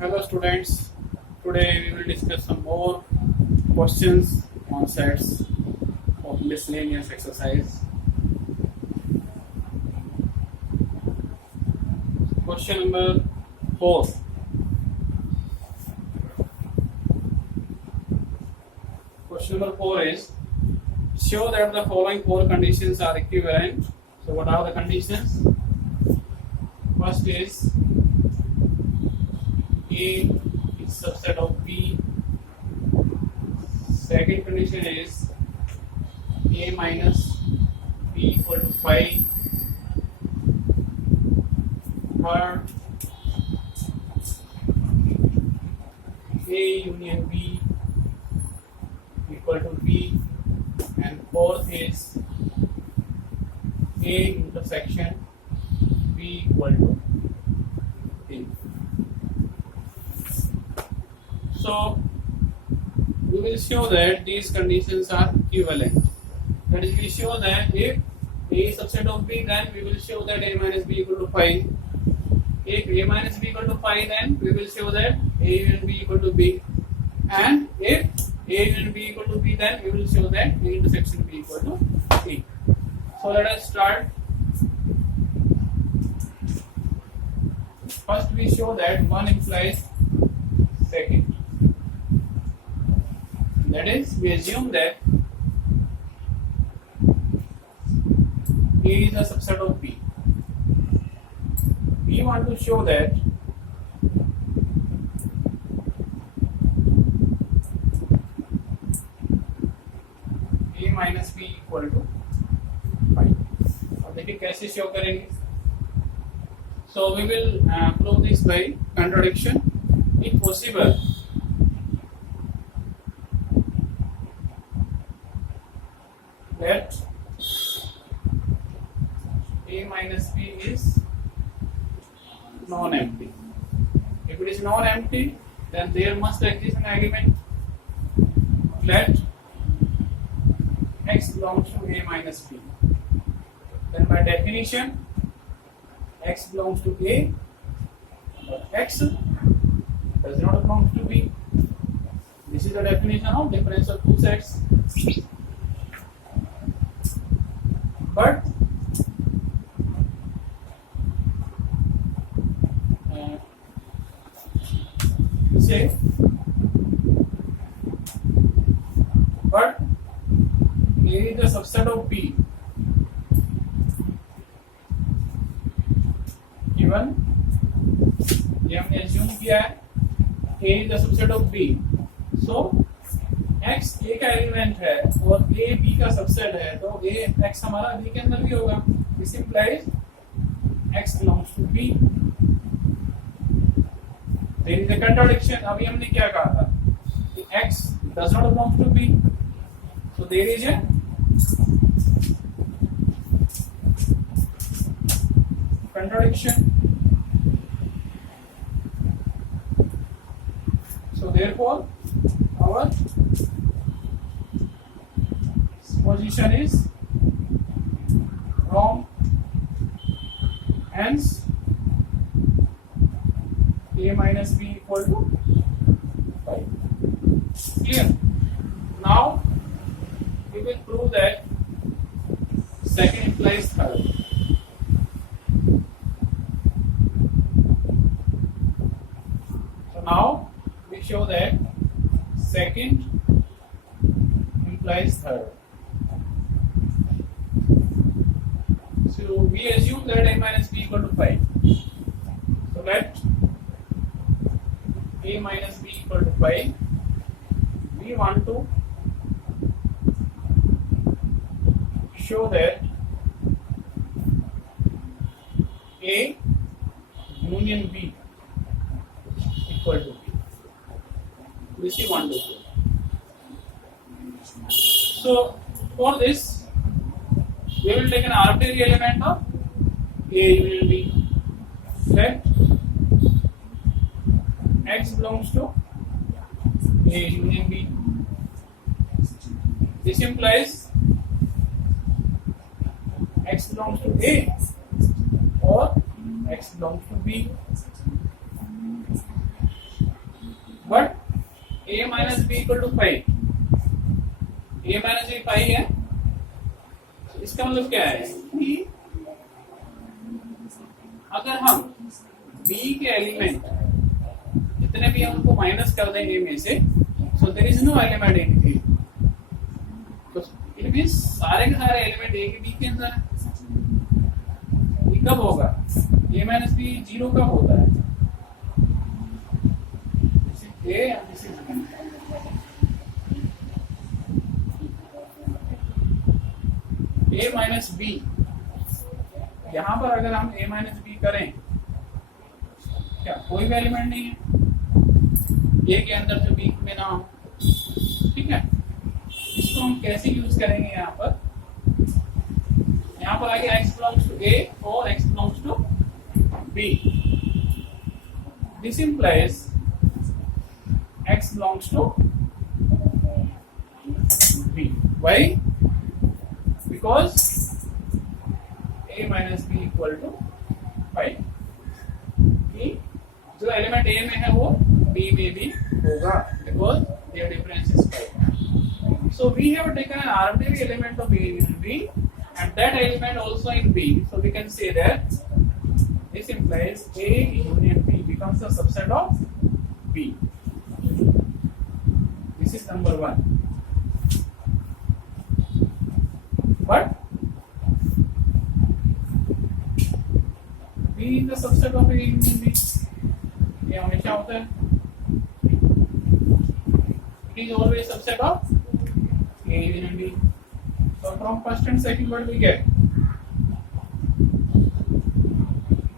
Hello students, today we will discuss some more questions on sets of miscellaneous exercise. Question number 4. Question number 4 is, show that the following 4 conditions are equivalent. So what are the conditions? First is A is subset of B. Second condition is A minus B equal to 5. Third, A union B equal to B. And fourth is A intersection B equal to A. So we will show that these conditions are equivalent. That is, we show that if A is subset of B, then we will show that A minus B equal to 5. If A minus B equal to 5, then we will show that A union B equal to B. And if A union B equal to B, then we will show that A intersection B equal to A. So let us start. First we show that one implies second. That is, we assume that A is a subset of B. We want to show that A minus B equal to 5. अब देखिए कैसे show करेंगे. So we will prove this by contradiction. If possible, let A minus B is non-empty. If it is non-empty, then there must exist an argument. Let x belongs to A minus B. Then by definition, x belongs to A, but x does not belong to B. This is the definition of difference of two sets. But say, but A is the subset of B. Given ये हमने assume किया है A is the subset of B. So x A का element है और A B का subset है, तो A x हमारा B के अंदर भी होगा. This implies x belongs to B. There is a contradiction. अभी हमने क्या कहा था कि x does not belong to B. So there is a contradiction. So therefore, our position is wrong. Hence, A minus B equal to 5. Clear? Now, we will prove that second implies third. So now, we show that second implies third. So we assume that A minus B equal to 5. So let A minus B equal to 5. We want to show that A union B equal to B. This we want to show. So for this, we will take an arbitrary element of A union B. Let x belongs to A union B. This implies x belongs to A or x belongs to B. a minus b equal to 5, a minus b 5 है, इसका मतलब क्या है कि अगर हम b के element जितने भी हम उनको माइनस कर देंगे में से, so there is no element in b, तो इट मींस सारे के सारे एलिमेंट a के b के अंदर है। ये कब होगा, a माइनस b 0 कब होता है, a a माइनस b, यहां पर अगर हम a माइनस b करें, क्या कोई भी एलिमेंट नहीं है a के अंदर जो b में ना हो, ठीक है। इसको हम कैसे यूज करेंगे, यहाँ पर आगे x belongs to a और x belongs to b, this implies x belongs to b, why, because a minus b equal to 5, कि जो एलिमेंट a में है वो b में भी होगा, because their difference is 5. So we have taken an arbitrary element of a in b and that element also in b, so we can say that this implies a union b becomes a subset of b. This is number 1. But b is the subset of a union b, ये हमेशा होता है, it is always subset of a union b. So from first and second, what we get?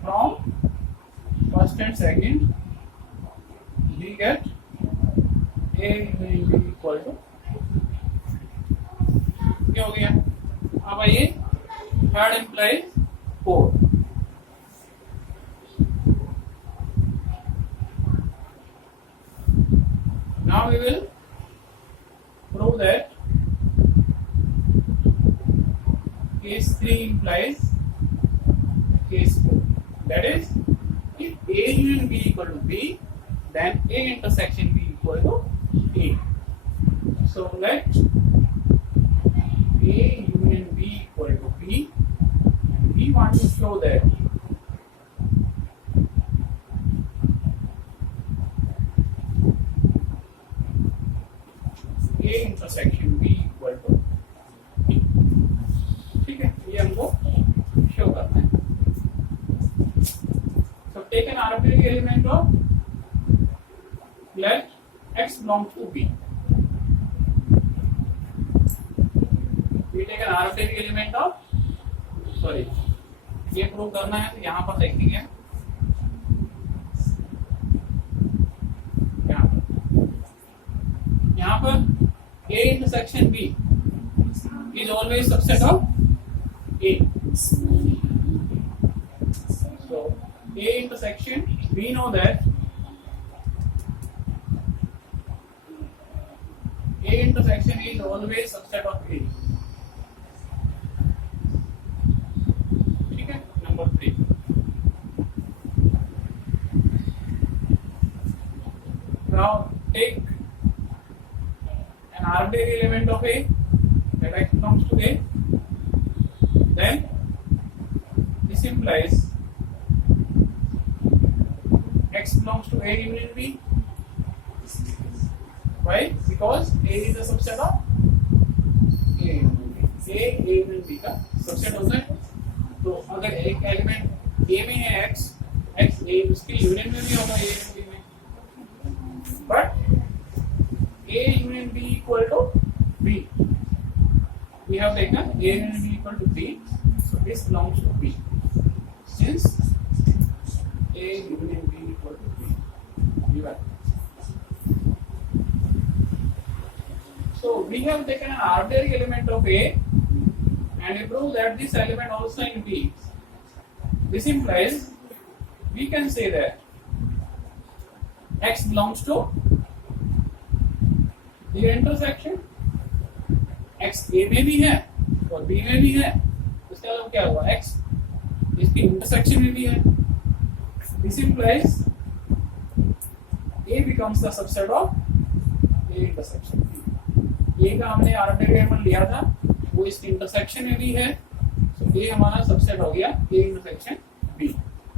From first and second, we get a union b equal to, क्या हो गया, अब आइए third implies 4. Now we will prove that case 3 implies case 4. That is, if a union b equal to b, then a intersection b equal to a. So let a union b equal to b. We want to show that a intersection b equal to b. ठीक है, ये हमको show करना है. So take an arbitrary element of, let x belongs to b. We take an arbitrary element of, sorry, ये prove करना है तो यहाँ पर देखेंगे, यहाँ पर a intersection b is always subset of a. So a intersection, we know that a intersection is always subset of a. ठीक है, number 3. Now take an arbitrary element of a, that x belongs to a, then this implies x belongs to a union b. Why? Because a is a subset of a union b. a union b का subset होता है, तो अगर एक element a में है x a उसके union में भी होगा a union b में, but a union b equal to b. We have taken a union b equal to b, so this belongs to b. Since a union b equal to b, given. So we have taken an arbitrary element of a and we prove that this element also in b. This implies we can say that x belongs to the intersection, x a में भी है और b में भी है, इसका मतलब क्या हुआ, x इसके इंटरसेक्शन में भी है. This implies a becomes the subset of A intersection B. ए का हमने आर्बिट्रेरी एलिमेंट लिया था, वो इस इंटरसेक्शन में भी है, तो ए हमारा सबसेट हो गया A intersection B.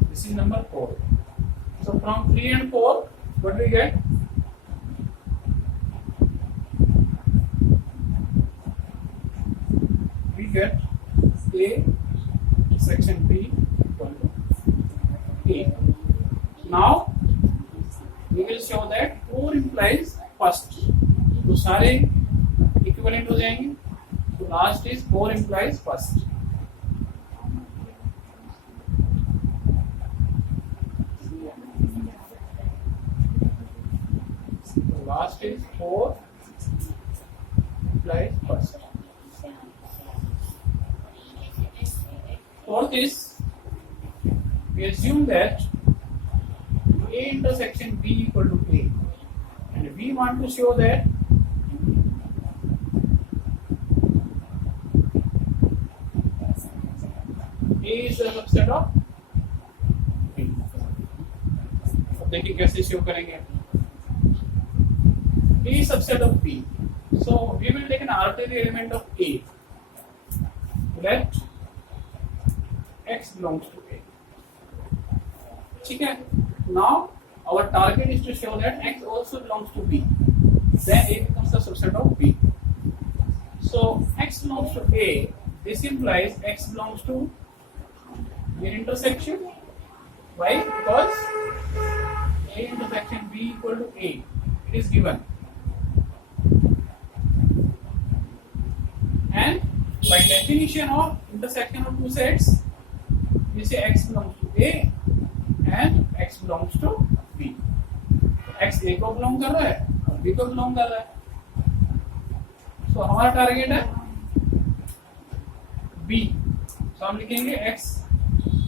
This is number 4. So from 3 and 4, what we get? We get A section B equal to A. Now we will show that 4 implies first. तो सारे इक्विवेलेंट हो जाएंगे, तो last is 4 implies first. Last is 4 implies first. For this, we assume that A intersection B equal to A, and we want to show that A is a subset of B. अब देखिए कैसे show करेंगे. A is subset of B. So we will take an arbitrary element of A. Let X belongs to A. ठीक है. Now our target is to show that X also belongs to B. Then A becomes the subset of B. So X belongs to A. This implies X belongs to the intersection. Why? Because A intersection B equal to A. It is given. And by definition of intersection of two sets, we say X belongs to A and X belongs to B. X A को belong कर रहा है और B को belong कर रहा है. So हमारा टारगेट है B. So हम लिखेंगे X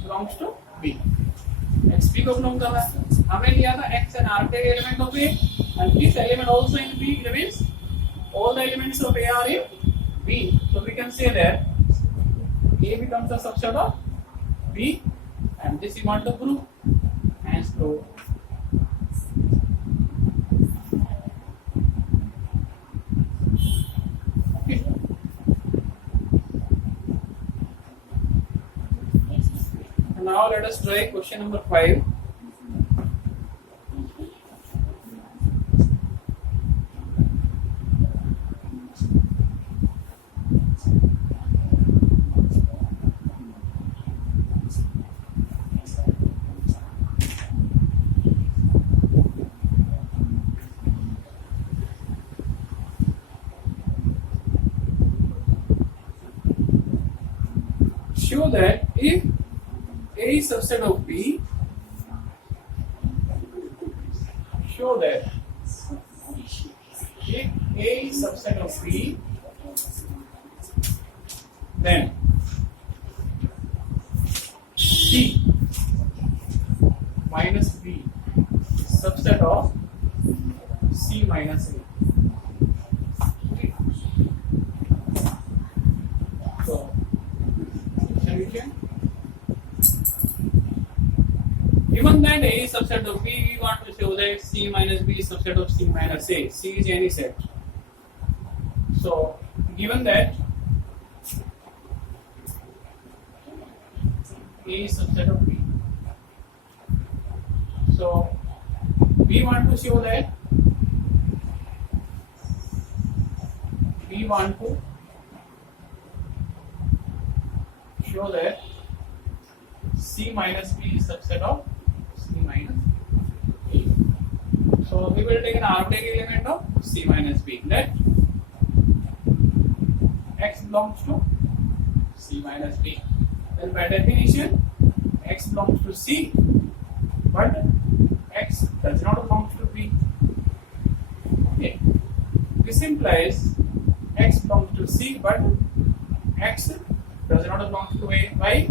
belongs to B. X B को belong कर रहा है. हमें लिया था X an arbitrary element of A, and this element also in B. That means all the elements of A are in B. So we can say that A becomes a subset of B, and this you want to prove. Hence prove. Okay. Now let us try question number 5. Show that if A is subset of B, show that if A is subset of B, then C minus B is subset of C minus A. Okay. So solution. Given that A is subset of B, we want to show that C minus B is subset of C minus A. C is any set. So, given that A is subset of B, so we want to show that C minus B is subset of C minus A. So we will take an arbitrary element of C minus B. Let X belongs to C minus B. Then by definition, X belongs to C, but X does not belong to B. Okay. This implies X belongs to C, but X does not belong to A. Why?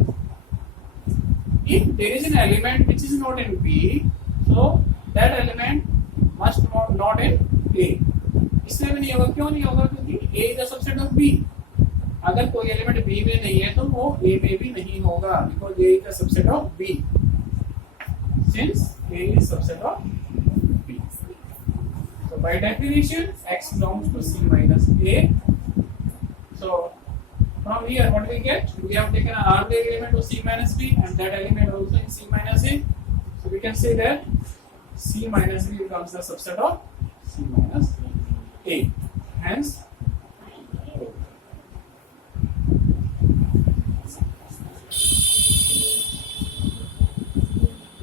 If there is an element which is not in B, so that element must not in A. इसलिए भी नहीं होगा. क्यों नहीं होगा? क्योंकि A is a subset of B. अगर कोई एलिमेंट B में नहीं है तो वो A में भी नहीं होगा, because A is a subset of B. Since A is subset of B. So by definition x belongs to C minus A. So from here what we get? We have taken an arbitrary element of C minus B and that element also in C minus A. So we can say that C minus B becomes the subset of C minus A. Hence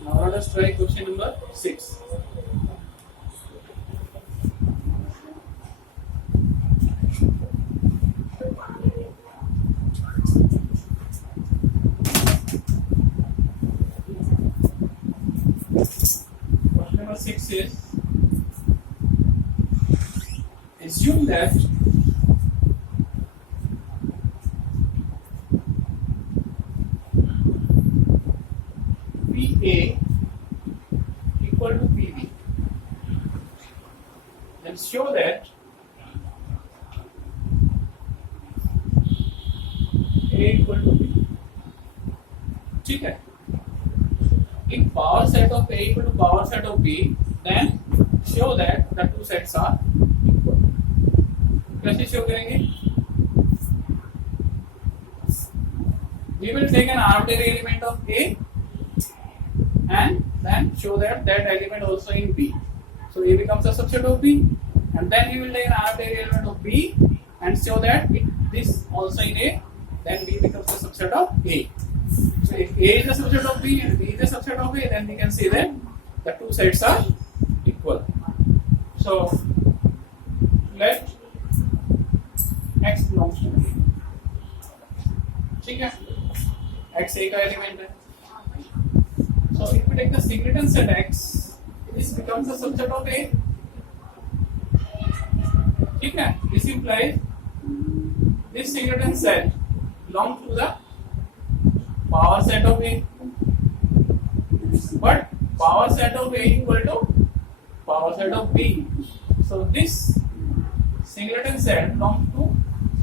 now let us try question number 6. Question number 6 is, assume that PA equal to PB, then show that A equal to B. ठीक है? If power set of A equal to power set of B, then show that the two sets are equal. कैसे show करेंगे? We will take an arbitrary element of A and then show that that element also in B. So A becomes a subset of B, and then we will take an arbitrary element of B and show that this also in A, then B becomes a subset of A. So if A is a subset of B and B is a subset of A, then we can say that the two sets are equal. So let x belongs to B. ठीक है? X A का element है. So if we take the singleton set X, this becomes a subset of A. ठीक है? This implies this singleton set belongs to the power set of A, but power set of A equal to power set of B. So this singleton set belongs to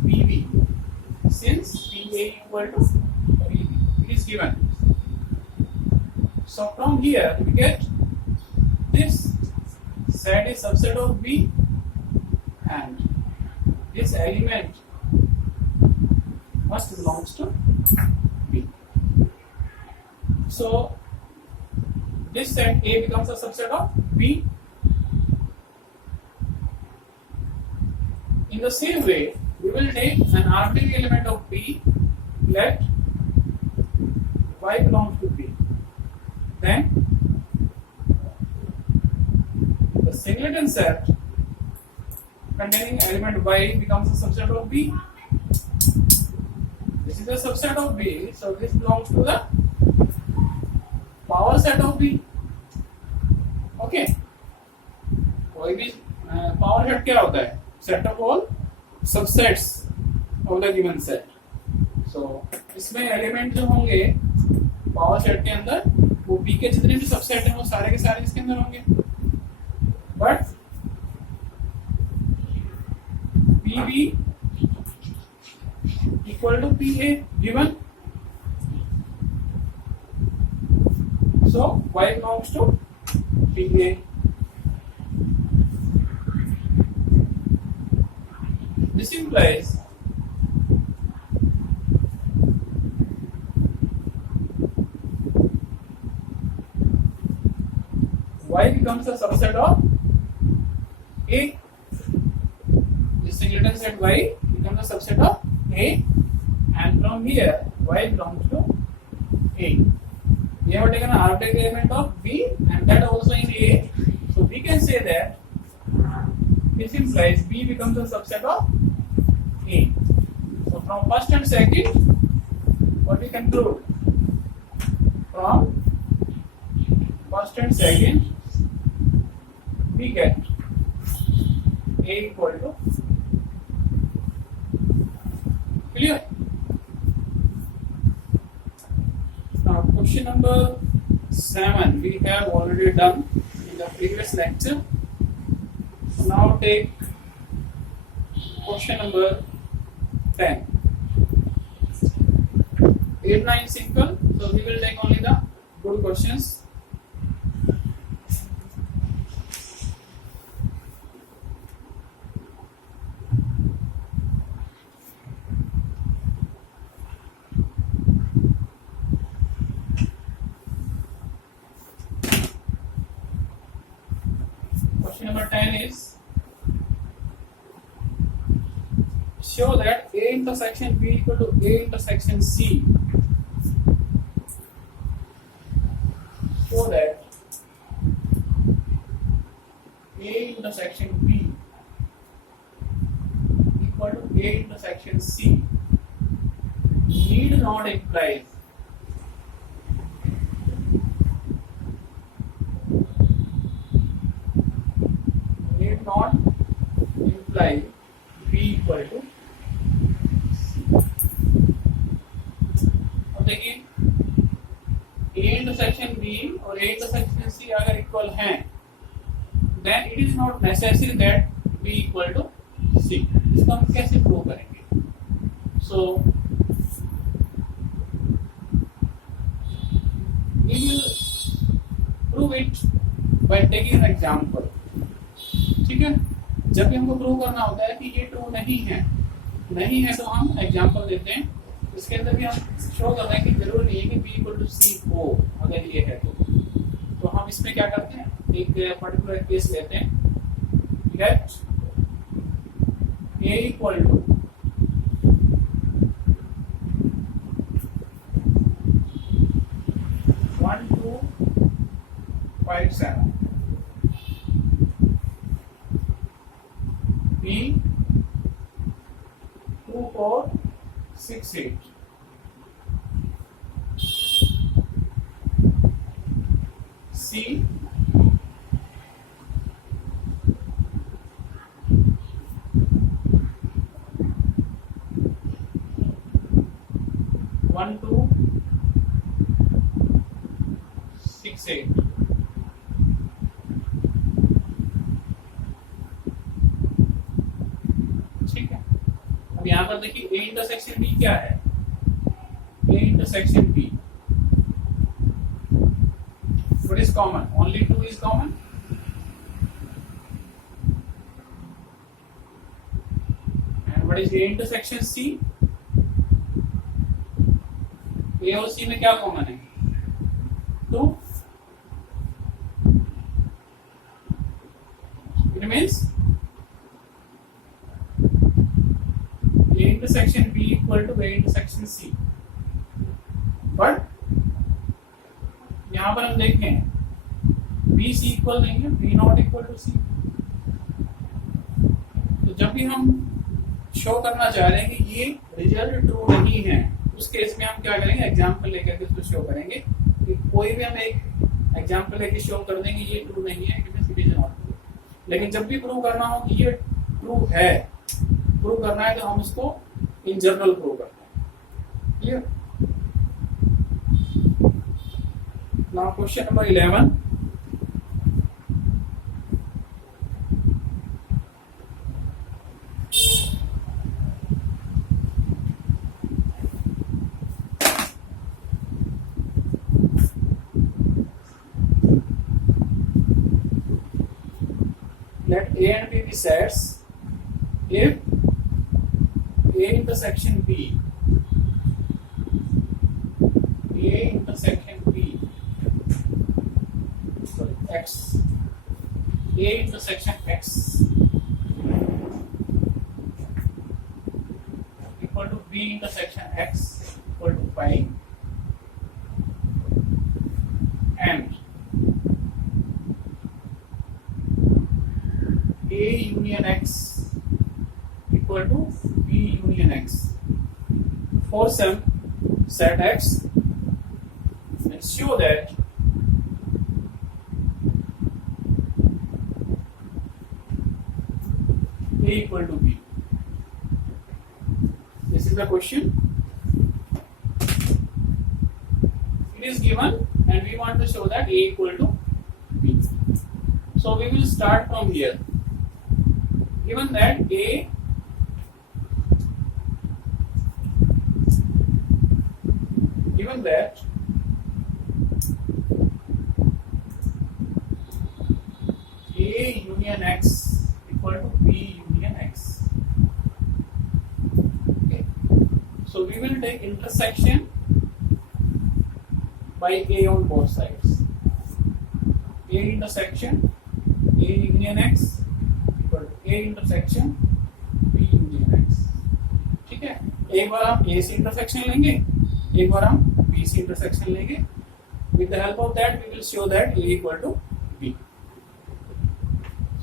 PB, since PA equal to PB. It is given. So from here we get this set is subset of B and this element must belongs to B. So this set A becomes a subset of B. In the same way, we will take an arbitrary element of B, let Y belongs to B. Then the singleton set containing element Y becomes a subset of B. This is a subset of B, so this belongs to the power set of B. Okay, कोई भी power set क्या होता है? Set of all subsets of the given set. So इसमें element जो होंगे power set के अंदर वो B के जितने भी सबसेट हैं वो सारे के सारे इसके अंदर होंगे. But PB equal to PA given. So Y belongs to PA. This implies Y becomes a subset of A. This singleton set Y becomes a subset of A, and from here Y belongs to A. We have taken an arbitrary element of B and that also in A. So we can say that this implies B becomes a subset of A. So from first and second, what we conclude? From first and second, we get A equal to. Clear? Now question number 7 we have already done in the previous lecture. Now take question number 10. 8, 9 simple, so we will take only the good questions. Question number 10 is show that A intersection B equal to A intersection C. Show that A intersection B equal to A intersection C need not imply B equal to C. अब देखिए A intersection B और A intersection C अगर equal हैं, then it is not necessary that B equal to C. इसको हम कैसे prove करेंगे? So we will prove it by taking an example. ठीक है, जब भी हमको प्रूव करना होता है कि ये ट्रू नहीं है तो हम एग्जांपल देते हैं. इसके अंदर भी हम शो कर रहे हैं कि जरूर नहीं है कि B इक्वल टू C हो. अगर ये है तो हम इसमें क्या करते हैं, एक पर्टिकुलर केस लेते हैं. Let A equal to 1 2 5 7 B 2 4 6 8 C 1 2 6 8. ठीक है, अब यहाँ पर देखिए A इंटरसेक्शन B क्या है? A intersection B, what is common? Only 2 is common. And what is A intersection C? A और C में क्या कॉमन है? 2. It means A intersection B equal to A intersection C. But यहाँ पर हम देखें B C इक्वल नहीं है, B not equal to C. तो जब भी हम शो करना चाह रहे हैं कि ये रिजल्ट ट्रू नहीं है, उस केस में हम क्या करेंगे, एग्जाम्पल लेकर के उसको शो करेंगे. कि कोई भी हम एक एग्जाम्पल लेके शो कर देंगे ये ट्रू नहीं है, it means it is not true. लेकिन जब भी प्रूव करना हो कि ये ट्रू है, प्रूव करना है, तो हम इसको इन जनरल प्रूव करते हैं. Clear? Now question number 11. Let A and B be sets if A intersection B, A intersection B, sorry, X, A intersection X equal to B intersection X equal to 5, and A union X equal to B union X for some set X, and show that A equal to B. This is the question. It is given and we want to show that A equal to B. So we will start from here. Given that A union X equal to B union X. Okay. So we will take intersection by A on both sides. A intersection A union X equal to A intersection B union X. ठीक है, एक बार हम A से intersection लेंगे, एक बार हम B से intersection लेंगे. With the help of that, we will show that A equal to B.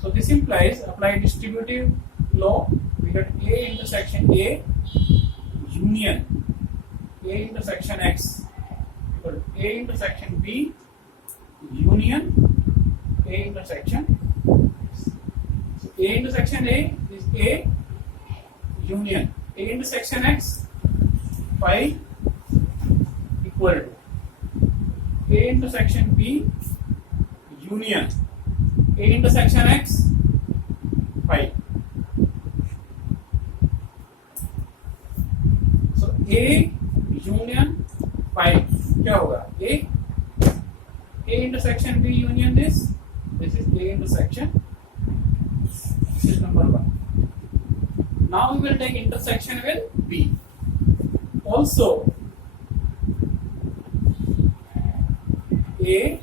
So this implies apply distributive law. We get A intersection A union A intersection X equal to A intersection B union A intersection X. So A intersection A is A union A intersection X phi equal to A intersection B union A intersection X phi. So A union phi क्या होगा? A intersection B union this is A intersection. This is number 1. Now we will take intersection with B. Also A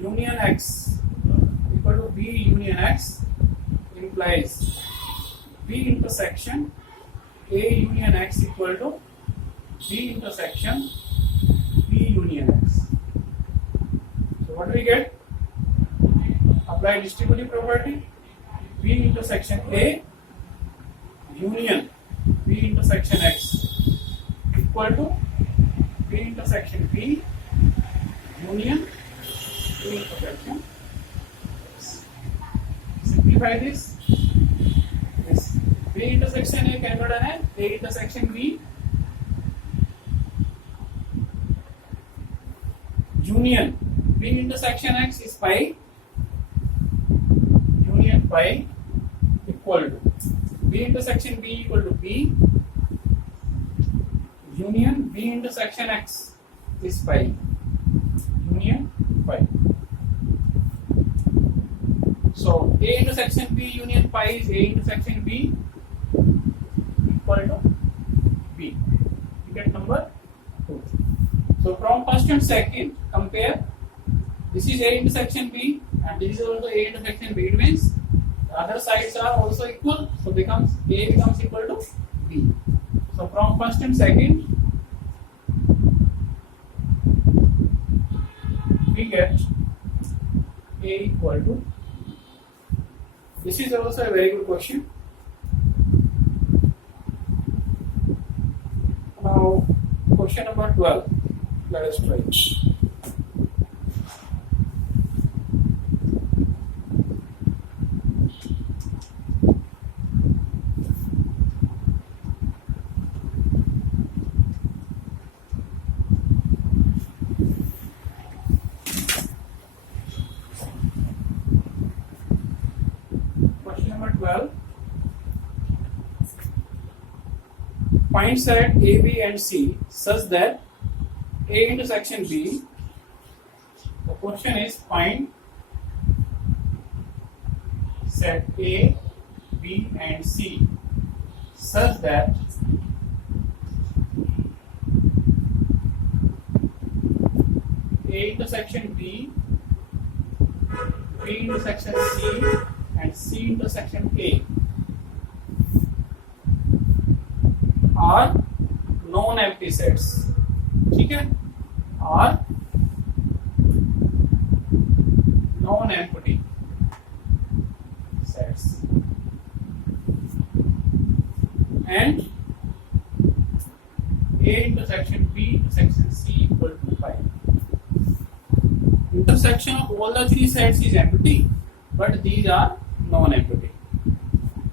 union X equal to B union X implies B intersection A union X equal to B intersection B union X. So what do we get? Apply distributive property. B intersection A union B intersection X equal to B intersection B union B intersection X. Simplify this. This B intersection A can be done as A intersection B union B intersection X is phi union phi equal to B intersection B equal to B union B intersection X is phi union phi. So A intersection B union phi is A intersection B equal to B. You get number 2. So from first and second compare. This is A intersection B and this is also A intersection B. It means the other sides are also equal. So A becomes equal to B. So from first and second we get A equal to. This is also a very good question. Now question number 12. Let us try. Question number 12. Find set A, B and C such that A intersection B. The question is find set A, B and C such that A intersection B, B intersection C and C intersection A are non-empty sets. ठीक है, are non-empty sets and A intersection B intersection C equal to 5. Intersection of all the three sets is empty, but these are non-empty.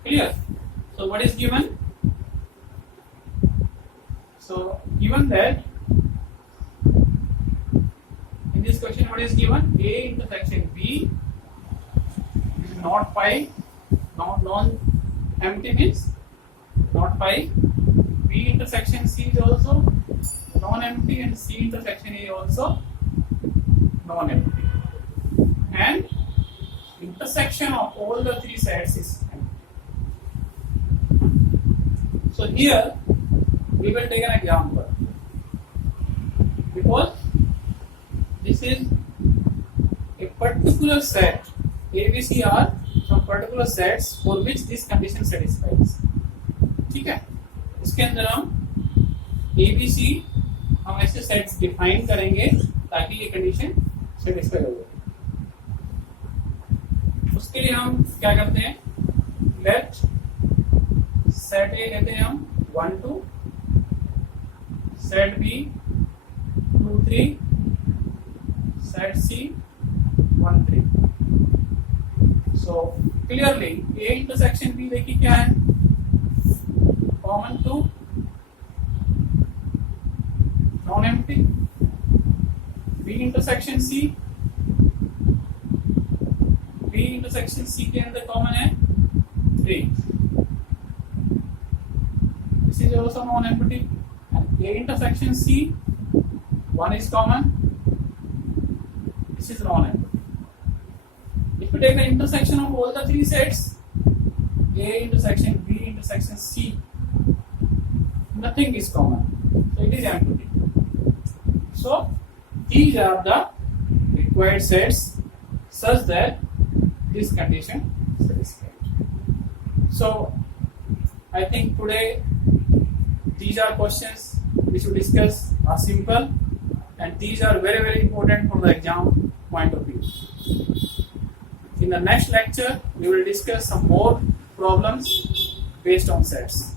Clear? So what is given? So given that in this question what is given? A intersection B is not pi, non-empty means not pi. B intersection C is also non-empty and C intersection A also non-empty. And intersection of all the three sets is empty. So here we will take an example because this is a particular set ABC are some particular sets for which this condition satisfies. ठीक है, इसके अंदर हम ABC हम ऐसे sets define करेंगे ताकि ये कंडीशन सेटिस्फाई हो जाए। उसके लिए हम क्या करते हैं, लेट सेट ए लेते हैं हम 1 2, set B 2 3, set C 1 3। So clearly A intersection B देखिए क्या है, common to non empty, B intersection C, B intersection C के अंदर कॉमन है 3, this is also non empty, and A intersection C 1 is common, this is non empty. If you take the intersection of all the three sets, A intersection B intersection C, nothing is common, so it is empty. So these are the required sets such that this condition is satisfied. So I think today these are questions which we discuss are simple, and these are very very important from the exam point of view. In the next lecture we will discuss some more problems based on sets.